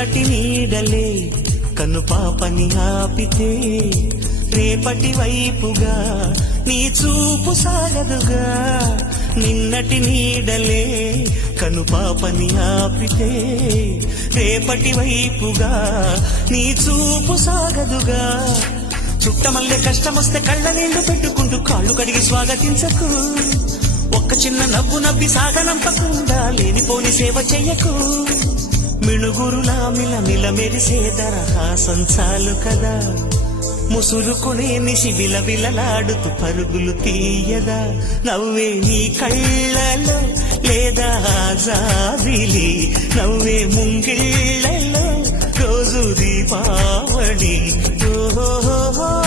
నిన్నటి నీడలే కను పాపని ఆపితే రేపటి వైపుగా నీ చూపు సాగదుగా. నిన్నటి నీడలే కను పాపని ఆపితే రేపటి వైపుగా నీ చూపు సాగదుగా. చుట్టమల్లే కష్టమొస్తే కళ్ళ నీళ్లు పెట్టుకుంటూ కాళ్ళు కడిగి స్వాగతించకు. ఒక్క చిన్న నవ్వు నవ్వి సాగనంపకుండా లేనిపోని సేవ చెయ్యకు. మిణుగురులా మిలమిల మెరిసే దరహాసం చాలు కదా. ముసురుకునే నిశి విలవిలలాడుతూ పరుగులు తీయదా. నవ్వే నీ కళ్ళలో లేదా జాబిలి, నవ్వే ముంగిళ్ళలో రోజు దీపావళి. ఓహో